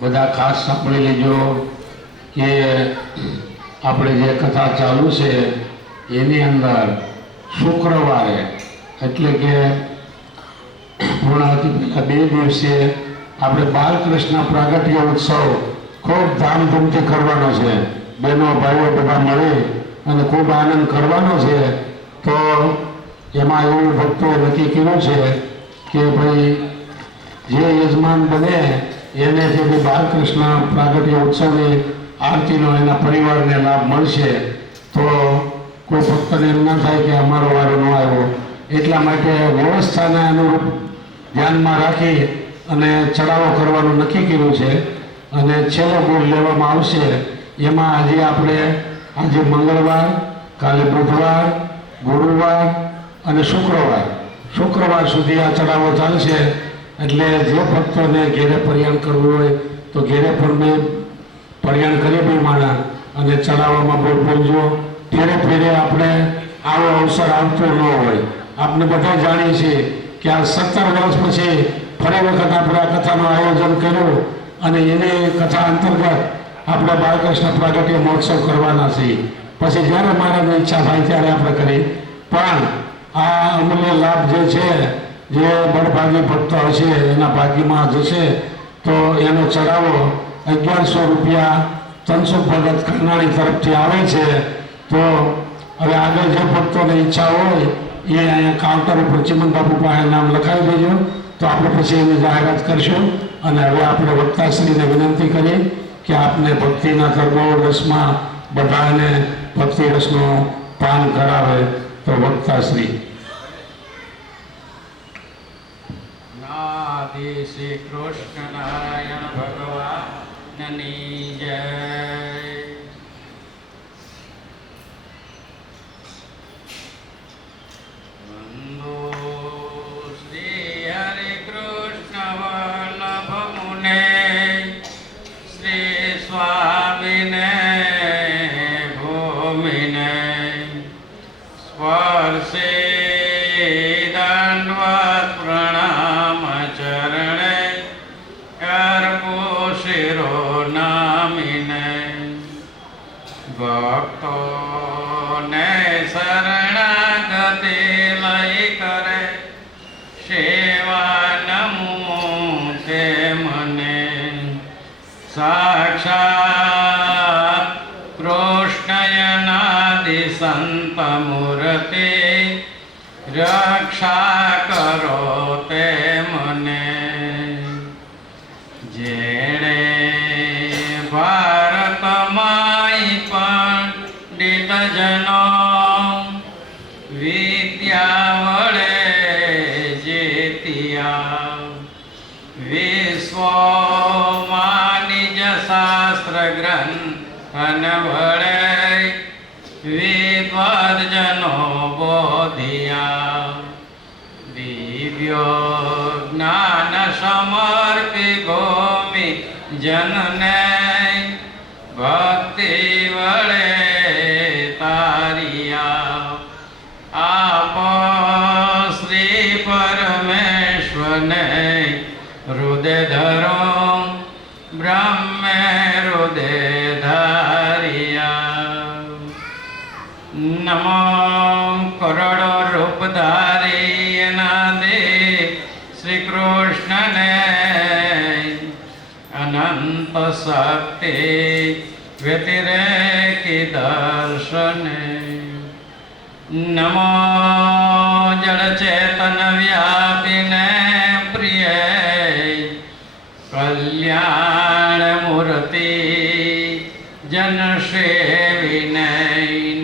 બધા ખાસ સાંભળી લેજો કે આપણે જે કથા ચાલુ છે એની અંદર શુક્રવારે એટલે કે પૂર્ણાવતી પહેલા 2 દિવસે આપણે બાલકૃષ્ણ પ્રાગટ્ય ઉત્સવ ખૂબ ધામધૂમથી કરવાનો છે. બહેનો ભાઈઓ બધા મળી અને ખૂબ આનંદ કરવાનો છે. તો એમાં એવું ભક્તોએ નક્કી કર્યું છે કે ભાઈ જે યજમાન બને એને જે બી બાલકૃષ્ણ પ્રાગટ્ય ઉત્સવની આરતીનો એના પરિવારને લાભ મળશે. તો કોઈ ભક્તને એમ ના થાય કે અમારો વારો ન આવ્યો. એટલા માટે વ્યવસ્થાને અનુરૂપ ધ્યાનમાં રાખી અને ચડાવો કરવાનું નક્કી કર્યું છે. અને છેલ્લો ગુણ લેવામાં આવશે. એમાં આજે મંગળવાર, કાલે બુધવાર, ગુરુવાર અને શુક્રવાર સુધી આ ચડાવો ચાલશે. એટલે જે ભક્તોને ઘેરે પર્યાણ કરવું હોય તો ઘેરે પણ પર્યાણ કરી બી માણા અને ચડાવવામાં બોલજો. ફેરે આપણે આવો અવસર આવતો ન હોય. આપણે બધા જાણીએ છીએ કે આ 17 વર્ષ પછી ફરી વખત આપણે આ કથાનું આયોજન કર્યું અને એની કથા અંતર્ગત આપણે બાલકૃષ્ણ પ્રાગટ્ય મહોત્સવ કરવાના છીએ. પછી જ્યારે મારાની ઈચ્છા થાય ત્યારે આપણે કરી. પણ આ અમૂલ્ય લાભ જે છે, જે બળભાગી ભક્તો હશે એના ભાગ્યમાં જશે તો એનો ચડાવો 1100 રૂપિયા તનસુખ ભગત કરનાળી તરફથી આવે છે. તો હવે આગળ જે ભક્તોને ઈચ્છા હોય એ અહીંયા કાઉન્ટર ઉપર ચિમન બાપુ પાસે નામ લખાવી દેજો. તો આપણે પછી એની જાહેરાત કરશું. અને હવે આપણે વક્તાશ્રીને વિનંતી કરી કે આપને ભક્તિના તરબોળ રસમાં બધાને ભક્તિ રસનું પાન કરાવે. તો વક્તાશ્રી. શ્રી કૃષ્ણ નારાયણ ભગવાનની જય. વંદો શ્રી હરે કૃષ્ણ વલ્લભ મુને શ્રી સ્વામિને ભૂમિને સ્પર્શે દંડવત પ્રણામ ચરણે કરપો શિરો નામીને ભક્તોને શરણાગતિ લઈ કરે સેવા નમું તે મને સાક્ષાત કૃષ્ણયનાદિ સંત મૂર્તિ રક્ષા કરો તે મને. જેણે ભારતમાં પંડિત જનો વિદ્યા વડે જેતિયા વિશ્વમાં નિજ શાસ્ત્ર ગ્રંથન વડે વિદ્વજનો બોધિયા. દિવ્ય જ્ઞાન સમર્પી ભૂમિ જનને ભક્તિ વડે તારિયા. આપ શ્રી પરમેશ્વરને હૃદય ધરો બ્રહ્મે હૃદય ધારિયા. નમો કરોડો રૂપધારી અનાદિ શ્રી કૃષ્ણને અનંત શક્તિ વ્યતિરેકી દર્શને. નમો જળ ચેતન વ્યાપીને પ્રિય કલ્યાણ મૂર્તિ જન સેવિને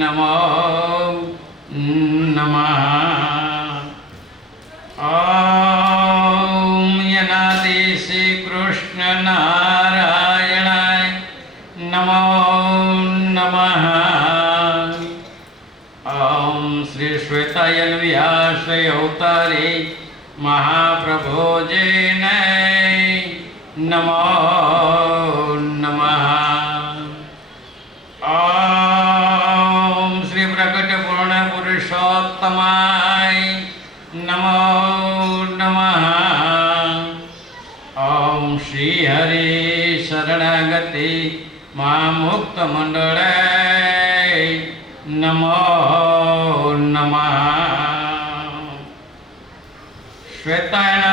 નમો નમઃ. ઓમ યનાદિ શ્રી કૃષ્ણ નારાયણાય નમો નમઃ. ઓમ શ્રી શ્વેતાયન વ્યાસ અવતારી મહાપ્રભુજીને નમો નમઃ. ઓમ શ્રી પ્રગટ પૂર્ણ પુરુષોત્તમાય નમો નમઃ. ઓમ શ્રી હરિ શરણાગતિ મા મુક્ત મંડળે નમો નમઃ. શ્વેતાય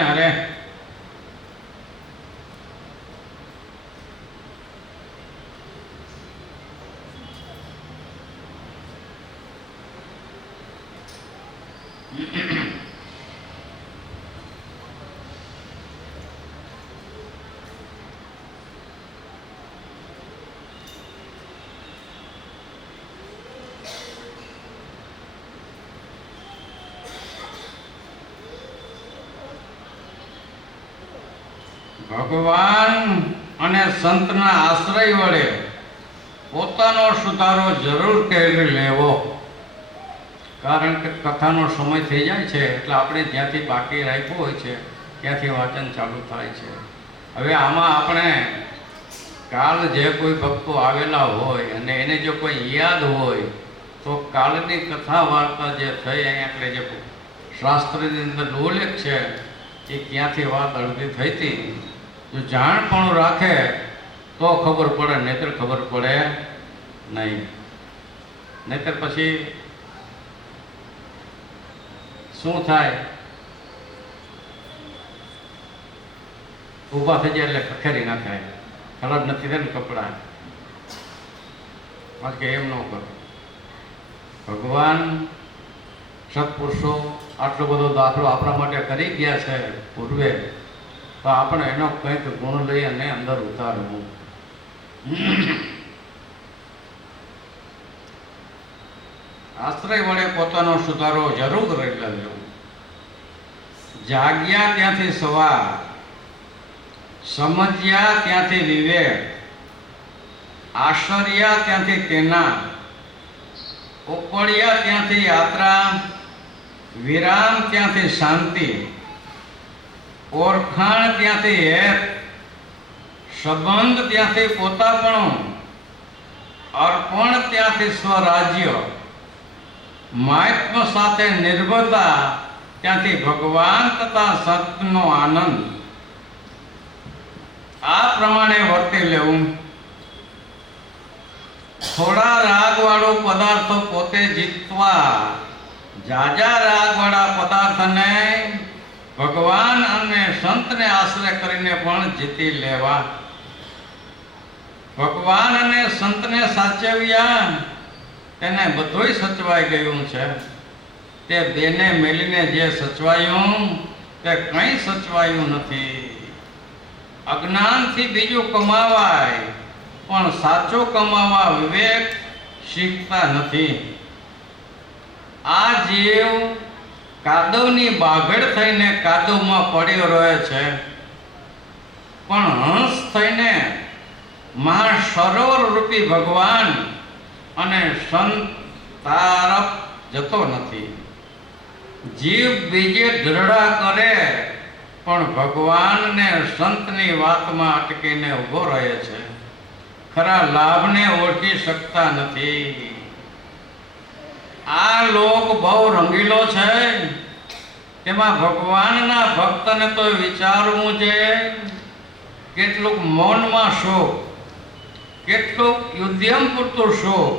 નરે ભગવાન અને સંતના આશ્રય વડે પોતાનો સુધારો જરૂર કરી લેવો. કારણ કે કથાનો સમય થઈ જાય છે એટલે આપણે જ્યાંથી બાકી રાખ્યું હોય છે ત્યાંથી વાંચન ચાલુ થાય છે. હવે આમાં આપણે કાલ જે કોઈ ભક્તો આવેલા હોય અને એને જો કોઈ યાદ હોય તો કાલની કથા વાર્તા જે થઈ અહીં આપણે જે શાસ્ત્રની અંદર ઉલ્લેખ છે એ ક્યાંથી વાત અડધી થઈ હતી. જો જાણપણું રાખે તો ખબર પડે, નહીતર ખબર પડે નહીં. નહીતર પછી શું થાય, ઊભા થઈ જાય એટલે ખખેરી નાખાય, ખરાબ નથી થાય ને કપડાં. બાકી એમ ન કરો. ભગવાન સત્પુરુષો આટલો બધો દાખલો આપણા માટે કરી ગયા છે પૂર્વે, તો આપણે એનો કંઈક ગુણ લઈ અને અંદર ઉતારવું. આશ્રય વડે પોતાનો સુધારો જરૂર કરી લેવો. જાગ્યા ત્યાંથી સવાર, સમજ્યા ત્યાંથી વિવેક, આશ્રયા ત્યાંથી તેના, ઉપડ્યા ત્યાંથી યાત્રા, વિરામ ત્યાંથી શાંતિ, ઓળખાણ ત્યાંથી હેત, સંબંધ ત્યાંથી પોતાપણું, અર્પણ ત્યાંથી સ્વરાજ્ય, મહાત્મ સાથે નિર્ભરતા ત્યાંથી ભગવાન તથા સતનો આનંદ. આ પ્રમાણે વર્તી લેવું. થોડા રાગવાળો પદાર્થ પોતે જીતવા, જાજા રાગવાળા પદાર્થને ભગવાન અને સંતને આશ્રય કરીને પણ જીતી લેવા. ભગવાન અને સંતને સાચવ્યા તેને બધુંય સચવાઈ ગયું છે. તે બેને મેલીને જે સચવાયું તે કંઈ સચવાયું નથી. અજ્ઞાનથી બીજું કમાવાય પણ સાચું કમાવા વિવેક શીખતા નથી. આ જીવ કાદવની બાગડ થઈને કાદવમાં પડ્યો રહે છે, પણ હંસ થઈને મહાસરોવર રૂપી ભગવાન અને સંત તરફ જતો નથી. જીવ બીજે દ્રઢા કરે પણ ભગવાન ને સંતની વાતમાં અટકીને ઊભો રહે છે. ખરા લાભને ઓળખી શકતા નથી. આ લોક બહુ રંગીલો છે, તેમાં ભગવાનના ભક્તને તો વિચારવું છે કેટલુંક મૌનમાં શોક, કેટલુંક યુદ્ધમ પૂરતું શોક,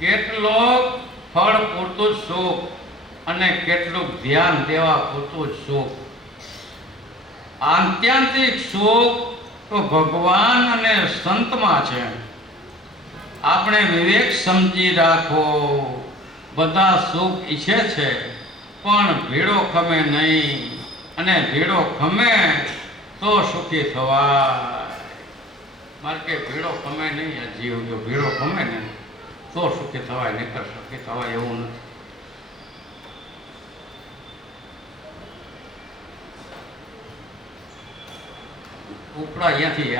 કેટલોક ફળ પૂરતું શોક અને કેટલુંક ધ્યાન દેવા પૂરતું જ શોક. આત્યંતિક શોક તો ભગવાન અને સંતમાં છે. આપણે વિવેક સમજી રાખો. બધા સુખ ઈચ્છે છે પણ ભીડો ખમે નહીં, અને ભીડો ખમે તો સુખી થવાય. મારે કે ભીડો ખમે નહીં, જીવ જો ભીડો ખમે ને તો સુખી થવાય, નહીતર સુખી થવાય એવું નથી. ઉપડા અહીંયાથી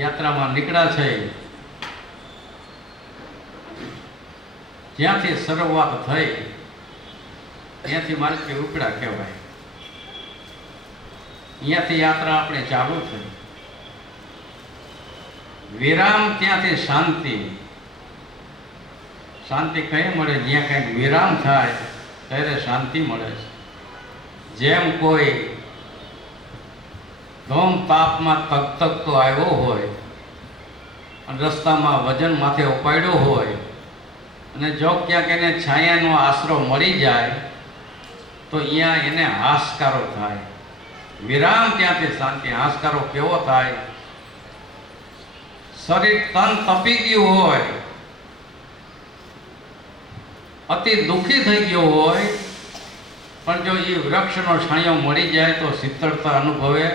યાત્રામાં નીકળ્યા છે. જ્યાંથી શરૂઆત થઈ ત્યાંથી માર્ગે ઉપડા કહેવાય. અહીંયાથી યાત્રા આપણે ચાલુ થઈ. વિરામ ત્યાંથી શાંતિ. શાંતિ કઈ મળે? જ્યાં કંઈક વિરામ થાય ત્યારે શાંતિ મળે છે. જેમ કોઈ ધોમ તાપમાં તકતો આવ્યો હોય અને રસ્તામાં વજન માથે ઉપાડ્યો હોય અને જો ક્યાંક એને છાયાનો આશરો મળી જાય તો અહીંયા એને હાશકારો થાય. વિરામ ત્યાંથી શાંતિ. હાશકારો કેવો થાય? શરીર તન તપી ગયું હોય, અતિ દુઃખી થઈ ગયો હોય, પણ જો એ વૃક્ષનો છાંયો મળી જાય તો શીતળતા અનુભવે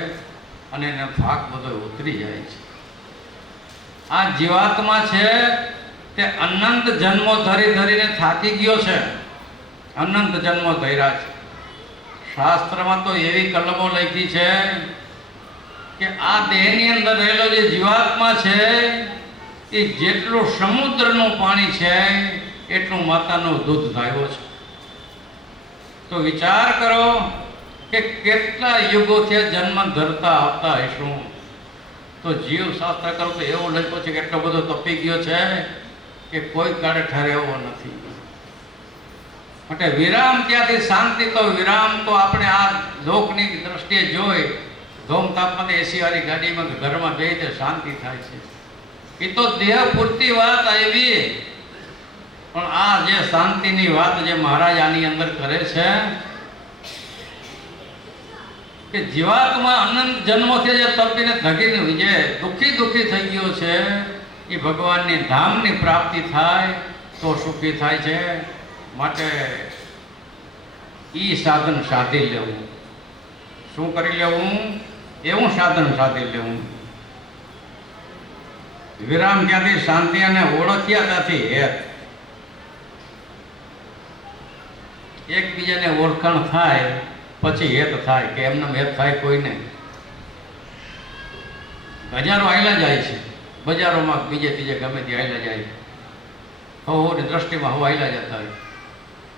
અને એને થાક બધો ઉતરી જાય છે. આ જીવાત્મા છે તે અનંત જન્મો ધરીને થાકી ગયો છે. અનંત જન્મો ધર્યા છે. શાસ્ત્રમાં તો એવી કલમો લખી છે કે આ દેહની અંદર રહેલો જે જીવાત્મા છે એ જેટલું સમુદ્રનું પાણી છે એટલું માતાનું દૂધ ધાવ્યો છે. તો વિચાર કરો કે કેટલા યુગોથી જન્મ ધરતા આવતા હશું. તો જીવશાસ્ત્ર કરો તો એવું લખ્યું છે કે એટલો બધો તપી ગયો છે કે કોઈ કાળે ઠરે એવો નથી. માટે વિરામ ત્યાંથી શાંતિ. તો વિરામ તો આપણે આ લોકની દ્રષ્ટિએ જોઈ ધોમ તાપમાં એસી વાળી ગાડીમાં ઘરમાં બેસીને શાંતિ થાય છે. એ તો દેહ પૂરતી વાત આવી, પણ આ જે શાંતિની વાત જે મહારાજ આની અંદર કરે છે કે જીવાત્મા અનંત જન્મોથી જે તપીને ધગીને જે દુઃખી થઈ ગયો છે એ ભગવાનની ધામની પ્રાપ્તિ થાય તો સુખી થાય છે. માટે ઈ સાધન સાધી લેવું. શું કરી લેવું? એવું સાધન સાધી લેવું. વિરામ ક્યાંથી? શાંતિ. અને ઓળખ્યા ત્યાંથી હેત. એકબીજાને ઓળખાણ થાય પછી હેત થાય. કે એમને હેત થાય કોઈ નહીં. હજારો આયલા જાય છે બજારોમાં, બીજે ત્રીજે ગમે તે આયલા જાય છે. હોની દ્રષ્ટિમાં હવા આયલા જતા હોય,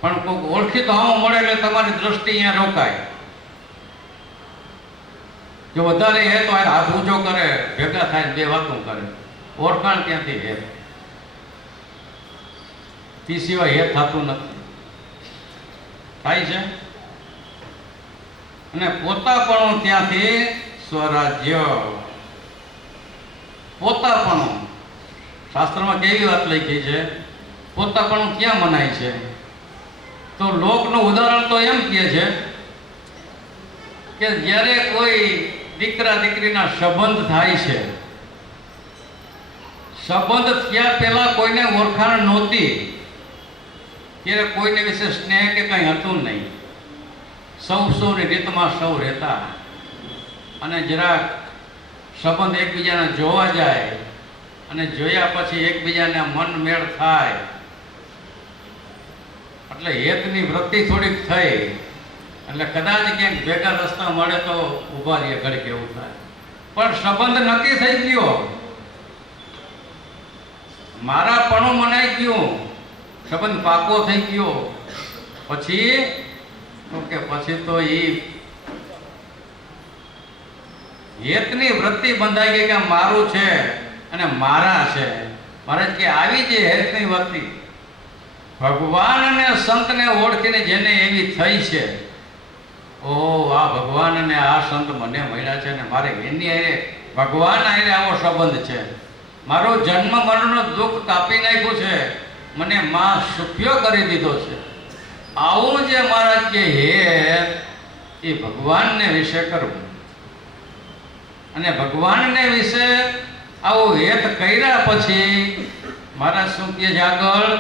પણ કોઈક ઓળખી તો હવા મળે એટલે તમારી દ્રષ્ટિ અહીંયા રોકાય. જો વધારે હે તો હાથ ઊંચો કરે, ભેગા થાય, બે વાતો કરે. ઓળખાણ ક્યાંથી હેત? તે સિવાય હેત થતું નથી. થાય છે. અને પોતાપણું ત્યાંથી સ્વરાજ્ય. પોતાપણું શાસ્ત્રમાં કેવી વાત લખી છે? પોતાપણું ક્યાં મનાય છે? તો લોકનું ઉદાહરણ તો એમ કહે છે કે જ્યારે કોઈ દીકરા દીકરીના સંબંધ થાય છે, સંબંધ થયા પહેલા કોઈને ઓળખાણ નહોતી, ત્યારે કોઈને વિશે સ્નેહ કે કંઈ હતું નહીં. સૌની રીતમાં સૌ રહેતા. અને જરાક સંબંધ એકબીજાને જોવા જાય અને જોયા પછી એકબીજાને મન મેળ થાય એટલે હેતની વૃત્તિ થોડીક થઈ એટલે કદાચ ક્યાંક ભેગા રસ્તા મળે તો ઊભા રહીએ ઘડીક એવું થાય. પણ સંબંધ નક્કી થઈ ગયો, મારા પણું મનાઈ ગયું, સંબંધ પાકો થઈ ગયો. પછી તો એ હેતની વૃત્તિ બંધાઈ ગઈ કે મારું છે અને મારા છે. મહારાજ કે આવી જે હેતની વૃત્તિ ભગવાન અને સંતને ઓળખીને જેને એવી થઈ છે, ઓ આ ભગવાન અને આ સંત મને મળ્યા છે ને મારે એની હારે ભગવાન હારે આવો સંબંધ છે, મારો જન્મ મરણનો દુઃખ કાપી નાખ્યું છે, મને માં સુખ્યો કરી દીધો છે. આવું જે મહારાજ કે હેત એ ભગવાનને વિશે કરવું. અને ભગવાનને વિશે આવું હેત કર્યા પછી મહારાજ શું કહે છે આગળ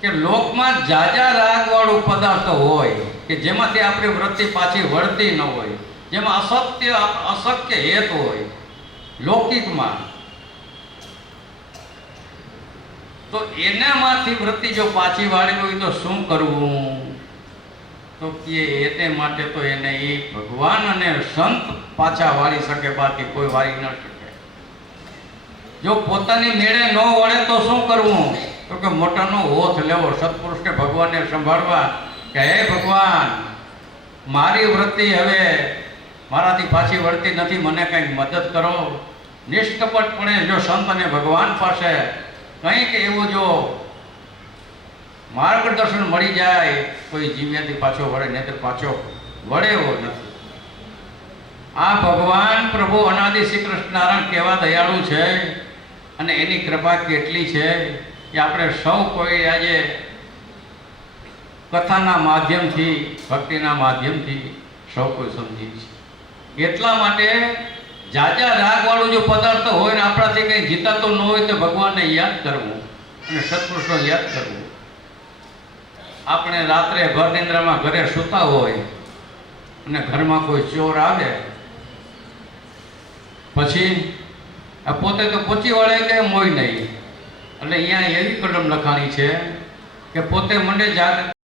કે લોકમાં જાજા રાગવાળું પદાર્થ હોય કે જેમાંથી આપણી વૃત્તિ પાછી વળતી ન હોય, જેમાં અશક્ય હેત હોય લૌકિકમાં, તો એનામાંથી વૃત્તિ જો પાછી વાળી હોય તો શું કરવું? તો કે એને માટે તો એને એ ભગવાન અને સંત પાછા વાળી શકે, બાકી કોઈ વાળી ન શકે. જો પોતાની મેળે ન વળે તો શું કરવું? તો કે મોટાનો ઓથ લેવો, સત્પુરુષને ભગવાનને સંભાળવા કે હે ભગવાન, મારી વૃત્તિ હવે મારાથી પાછી વળતી નથી, મને કંઈક મદદ કરો. નિષ્કપટપણે જો સંત અને ભગવાન પાસે કંઈક એવું જો માર્ગદર્શન મળી જાય કોઈ જીવ્યાથી પાછો વળે, નહીં તો પાછો વળે એવો નથી. આ ભગવાન પ્રભુ અનાદિ શ્રી કૃષ્ણનારાયણ કેવા દયાળુ છે અને એની કૃપા કેટલી છે એ આપણે સૌ કોઈ આજે કથાના માધ્યમથી, ભક્તિના માધ્યમથી સૌ કોઈ સમજી છે. એટલા માટે જાજા રાગવાળું જો પદાર્થ હોય ને આપણાથી કંઈ જીતાતો ન હોય તો ભગવાનને યાદ કરવું અને સત્પુરુષો યાદ કરવું. આપણે રાત્રે ભર નિંદ્રામાં ઘરે સૂતા હોય અને ઘરમાં કોઈ ચોર આવે, પછી આ પોતે તો પૂછી વળે કે મોય નહીં, એટલે અહીંયા એવી કલમ લખાણી છે કે પોતે મંડે જાગ